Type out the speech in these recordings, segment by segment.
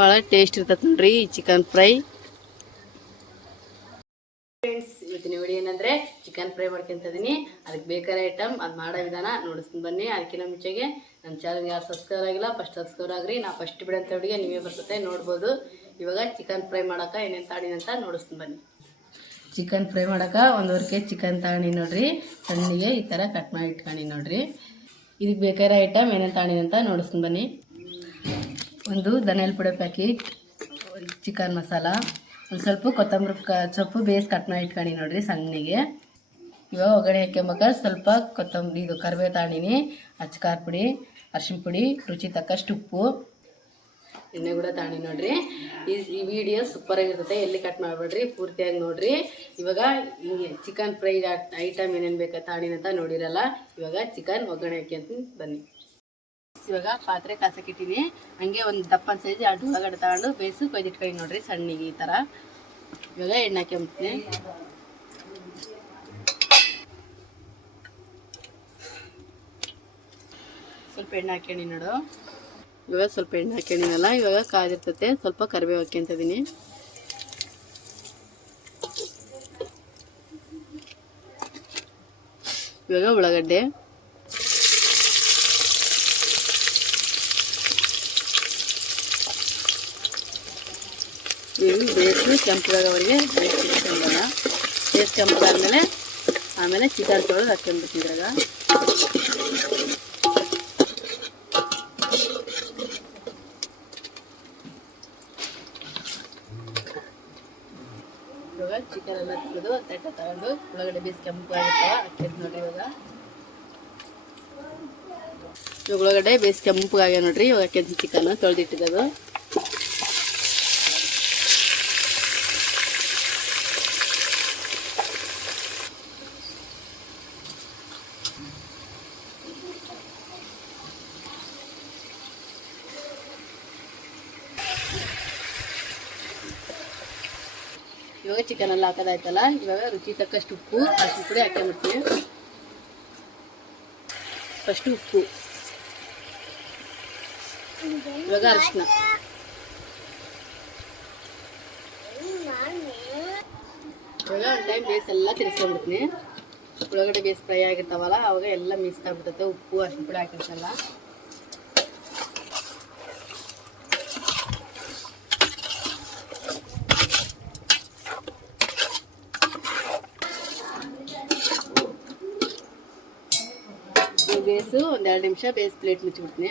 ಭಾಳ ಟೇಸ್ಟ್ ಇರ್ತೈತೆ ನೋಡ್ರಿ ಈ ಚಿಕನ್ ಫ್ರೈ ಫ್ರೆಂಡ್ಸ್ ಇವತ್ತಿನ ವಿಡಿಯೋ ಏನಂದ್ರೆ ಚಿಕನ್ ಫ್ರೈ ಮಾಡ್ಕೊಂತಿದ್ದೀನಿ ಅದಕ್ಕೆ ಬೇಕಾದ ಐಟಮ್ ಅದು ಮಾಡೋ ವಿಧಾನ ನೋಡಿಸ್ತೀನಿ ಬನ್ನಿ. ಅದಕ್ಕಿಂತ ಮುಂಚೆಗೆ ನನ್ನ ಚಾನಲ್ ಯಾರು ಸಬ್ಸ್ಕ್ರೈಬ್ ಆಗಿಲ್ಲ ಫಸ್ಟ್ ಸಬ್ಸ್ಕ್ರೈಬ್ ಆಗ್ರಿ. ನಾ ಫಸ್ಟ್ ಬಿಡೋಂಥ ಹುಡುಗಿ ನೀವೇ ಬರ್ತದೆ ನೋಡ್ಬೋದು. ಇವಾಗ ಚಿಕನ್ ಫ್ರೈ ಮಾಡೋಕೆ ಏನೇನು ತಾಡಿನಂತ ನೋಡಿಸ್ತೀನಿ ಬನ್ನಿ. ಚಿಕನ್ ಫ್ರೈ ಮಾಡೋಕೆ ಒಂದೂವರೆ ಕೆ ಚಿಕನ್ ತಗೊಂಡಿ ನೋಡ್ರಿ. ಸಣ್ಣಗೆ ಈ ಥರ ಕಟ್ ಮಾಡಿ ಇಟ್ಕೊಂಡು ನೋಡ್ರಿ. ಇದಕ್ಕೆ ಬೇಕಾದ ಐಟಮ್ ಏನೇನು ತಾಣಿನ ಅಂತ ನೋಡಿಸ್ತೀನಿ ಬನ್ನಿ. ಒಂದು ಧನಿಯಲ್ ಪುಡಿ ಪ್ಯಾಕೆಟ್, ಚಿಕನ್ ಮಸಾಲ, ಒಂದು ಸ್ವಲ್ಪ ಕೊತ್ತಂಬರಿ ಸೊಪ್ಪು ಬೇಸ್ ಕಟ್ ಮಾಡಿ ಇಟ್ಕೊಂಡು ನೋಡ್ರಿ ಸಣ್ಣಗೆ. ಇವಾಗ ಒಗ್ಗರಣೆ ಹಾಕ್ಯಂಬೇಕಾದ್ರೆ ಸ್ವಲ್ಪ ಕೊತ್ತಂಬರಿ, ಇದು ಕರಿಬೇವು ತಾಣಿನಿ ಅಚ್ಚ ಪುಡಿ, ಅರ್ಶಿಣ ಪುಡಿ, ರುಚಿ ತಕ್ಕಷ್ಟು ಉಪ್ಪು, ಎಣ್ಣೆ ಕೂಡ ತಾಣಿ ನೋಡ್ರಿ. ಈ ಈ ವಿಡಿಯೋ ಸೂಪರ್ ಆಗಿರ್ತದೆ ಎಲ್ಲಿ ಕಟ್ ಮಾಡಬೇಡ್ರಿ? ಪೂರ್ತಿಯಾಗಿ ನೋಡ್ರಿ. ಇವಾಗ ಈ ಚಿಕನ್ ಫ್ರೈ ಐಟಮ್ ಏನೇನು ಬೇಕಾ ತಾಣಿನಂತ ನೋಡಿರಲ್ಲ. ಇವಾಗ ಚಿಕನ್ ಒಗ್ಗರಣೆ ಹಾಕ್ಯಂತ ಬನ್ನಿ. ಇವಾಗ ಪಾತ್ರೆ ಕಾಸಕ್ಕಿಟ್ಟಿನಿ ಹಂಗೆ ಒಂದು ದಪ್ಪನ ಸೈಜ್ ಎರಡು ಒಳಗಡೆ ತಗೊಂಡು ಬೇಯಿಸಿ ಕೊಯ್ದಿಟ್ಕೊಂಡು ನೋಡ್ರಿ ಸಣ್ಣಗೆ ಈ ಥರ ಇವಾಗ ಎಣ್ಣೆ ಹಾಕೊಂಬಿಡ್ತೀನಿ ಸ್ವಲ್ಪ ಎಣ್ಣೆ ಹಾಕ್ಯಣಿ ನೋಡು. ಇವಾಗ ಸ್ವಲ್ಪ ಎಣ್ಣೆ ಹಾಕ್ಯಣಿನಲ್ಲ ಇವಾಗ ಕಾದಿರ್ತತೆ ಸ್ವಲ್ಪ ಕರಿಬೇವು ಹಾಕ್ಯಂತಿದ್ದೀನಿ ಇವಾಗ ಉಳ್ಳಾಗಡ್ಡೆ. ಇವು ಬೇಯಿಸಿ ಕೆಂಪಗಾಗವರೆಗೆ ಬೇಸ್ ಬೇಯಿಸಿ ಕೆಂಪದಾದ್ಮೇಲೆ ಆಮೇಲೆ ಚಿಕನ್ ತೊಳೆದು ಹಾಕೊಂಡ್ಬಿಟ್ಟಿದ್ರಾಗ ಚಿಕನ್ ಎಲ್ಲ ತೆಗೆದು ತಟ್ಟೆ ತಗೊಂಡು ಒಳಗಡೆ ಬೀಸ್ ಕೆಂಪಗಾಗಿರ್ತಾವ ಹಾಕಿದ್ ನೋಡಿ ಇವಾಗ. ಇವಾಗ ಒಳಗಡೆ ಕೆಂಪು ಆಗ್ಯಾವ ನೋಡ್ರಿ, ಇವಾಗ ಕೆಂಪು ಚಿಕನ್ ತೊಳೆದಿಟ್ಟಿದ್ದು ಇವಾಗ ಚಿಕನ್ ಎಲ್ಲ ಹಾಕೋದಾಯ್ತಲ್ಲ ಇವಾಗ ರುಚಿ ತಕ್ಕಷ್ಟು ಉಪ್ಪು ಅಷ್ಟು ಪುಡಿ ಮಾಡ್ತೀವಿ. ಫಸ್ಟ್ ಉಪ್ಪು. ಇವಾಗ ಅರಿಶಿನ. ಇವಾಗ ಒಂದು ಟೈಮ್ ಬೇಸ್ ಎಲ್ಲ ತಿರ್ಸ್ಕೊಂಡ್ಬಿಡ್ತೀನಿ. ಒಳಗಡೆ ಬೇಸ್ ಫ್ರೈ ಆಗಿರ್ತಾವಲ್ಲ, ಅವಾಗ ಎಲ್ಲ ಮಿಕ್ಸ್ ಆಗ್ಬಿಡುತ್ತೆ ಉಪ್ಪು ಅಷ್ಟು ಪುಡಿ ಹಾಕಿರ್ತಲ್ಲ ಬೇಸು ಒಂದು ಎರಡು ನಿಮಿಷ ಬೇಸ್ ಪ್ಲೇಟ್ ಮುಚ್ಚಿಬಿಡ್ತೀನಿ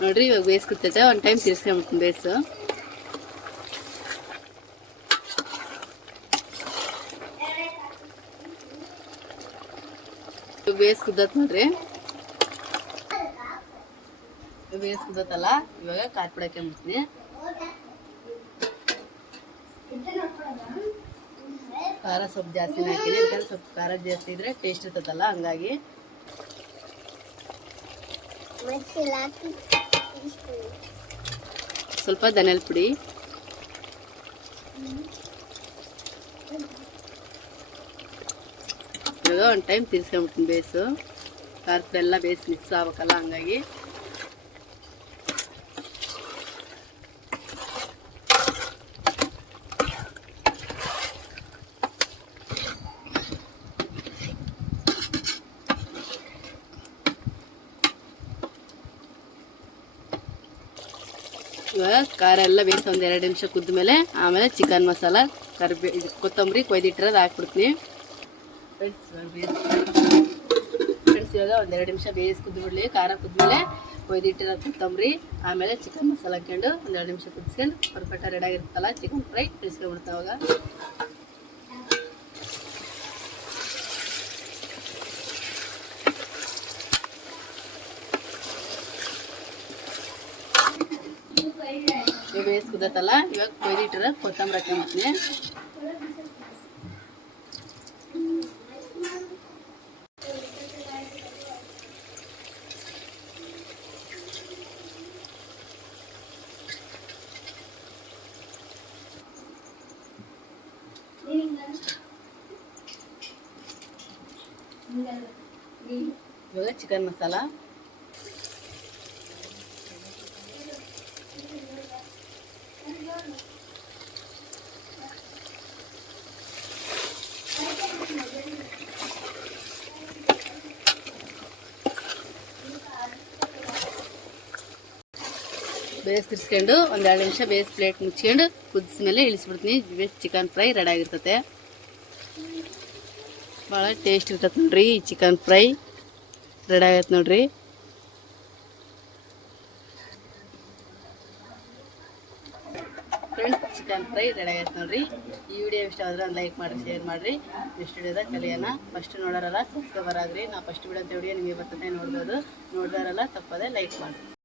ನೋಡ್ರಿ ಇವಾಗ ಬೇಯಿಸ್ಕೊತೈತೆ ಒಂದು ಟೈಮ್ ತಿರ್ಸ್ಕೊಂಬಿಡ್ತೀನಿ ಬೇಸು ಬೇಸ್ ಕುದ್ದತ್ ನೋಡ್ರಿ. ಬೇಸ್ ಕುದ್ದತ್ತಲ್ಲ ಇವಾಗ ಖಾರ ಪುಡಿ ಹಾಕೊಂಬಿಡ್ತೀನಿ ಖಾರ ಸ್ವಲ್ಪ ಜಾಸ್ತಿ ಹಾಕಿನಿ. ಯಾಕಂದ್ರೆ ಸ್ವಲ್ಪ ಖಾರ ಜಾಸ್ತಿ ಇದ್ರೆ ಟೇಸ್ಟ್ ಇರ್ತದಲ್ಲ ಹಂಗಾಗಿ. ಸ್ವಲ್ಪ ಧನಿಯಲ್ ಪುಡಿ. ಒಂದು ಟೈಮ್ ತಿರ್ಸ್ಕೊಂಬಿಡ್ತೀನಿ ಬೇಸು. ಖಾರ ಪುಡಿ ಎಲ್ಲ ಬೇಸ್ ಮಿಕ್ಸ್ ಆಗ್ಬೇಕಲ್ಲ, ಹಂಗಾಗಿ. ಖಾರ ಎಲ್ಲ ಬೇಯಿಸಿ ಒಂದು ಎರಡು ನಿಮಿಷ ಕುದ್ದ ಮೇಲೆ ಆಮೇಲೆ ಚಿಕನ್ ಮಸಾಲ, ಕರಿಬೇ ಇದು ಕೊತ್ತಂಬರಿ, ಕೊಯ್ದಿಟ್ಟಿರೋದು ಹಾಕ್ಬಿಡ್ತೀನಿ. ಫ್ರೆಂಡ್ಸ್ ಫ್ರೆಂಡ್ಸ್ ಇವಾಗ ಒಂದೆರಡು ನಿಮಿಷ ಬೇಯಿಸಿ ಕುದ್ದು ಬಿಡಲಿ ಖಾರ ಕುದ್ಮೇಲೆ ಒಯ್ದಿಟ್ಟಿರೋ ಕೊತ್ತಂಬರಿ, ಆಮೇಲೆ ಚಿಕನ್ ಮಸಾಲ ಹಾಕ್ಕೊಂಡು ಒಂದೆರಡು ನಿಮಿಷ ಕುದಿಸ್ಕೊಂಡು ಪರ್ಫೆಕ್ಟ್ ರೆಡಿ ಆಗಿರುತ್ತಲ್ಲ ಚಿಕನ್ ಫ್ರೈ ಇಳಿಸ್ಕೊಂಡ್ಬಿಡ್ತಾ ಅವಾಗ ಇವಾಗ. ಬೇಯಿಸಿ ಕುದತ್ತಲ್ಲ ಇವಾಗ ಕೊಯ್ದಿಟ್ಟಿರೋ ಕೊತ್ತಂಬರಿ ಹಾಕೊಂಡ್ಬಿಡ್ತೀನಿ ಆಮೇಲೆ ಚಿಕನ್ ಮಸಾಲ. ಬೇಯಿಸ್ತಿರ್ಸ್ಕೊಂಡು ಒಂದು ಎರಡು ನಿಮಿಷ ಬೇಸ್ ಪ್ಲೇಟ್ ಮುಚ್ಕೊಂಡು ಮೇಲೆ ಇಳಿಸ್ಬಿಡ್ತೀನಿ. ಚಿಕನ್ ಫ್ರೈ ರೆಡಿ ಆಗಿರ್ತತೆ. ಭಾಳ ಟೇಸ್ಟ್ ಇರ್ತದೆ ನೋಡ್ರಿ ಈ ಚಿಕನ್ ಫ್ರೈ ರೆಡಿ ಆಗೈತೆ ನೋಡ್ರಿ. ಫ್ರೆಂಡ್ಸ್ ಚಿಕನ್ ಫ್ರೈ ರೆಡಿ ಆಗೈತೆ ನೋಡ್ರಿ. ಈ ವಿಡಿಯೋ ಇಷ್ಟ ಆದ್ರೆ ಒಂದು ಲೈಕ್ ಮಾಡಿ ಶೇರ್ ಮಾಡ್ರಿ. ನೆಕ್ಸ್ಟ್ ವಿಡಿಯೋದ ಕಲಿಯೋಣ. ಫಸ್ಟ್ ನೋಡೋರಲ್ಲ ಸಬ್ಸ್ಕ್ರೈಬರ್ ಆಗ್ರಿ. ನಾ ಫಸ್ಟ್ ವಿಡಿಯೋ ಅಂತ ವಿಡಿಯೋ ನಿಮಗೆ ಬರ್ತದೆ, ನೋಡ್ಬೋದು. ನೋಡಿದಾರಲ್ಲ, ತಪ್ಪದೆ ಲೈಕ್ ಮಾಡಿರಿ.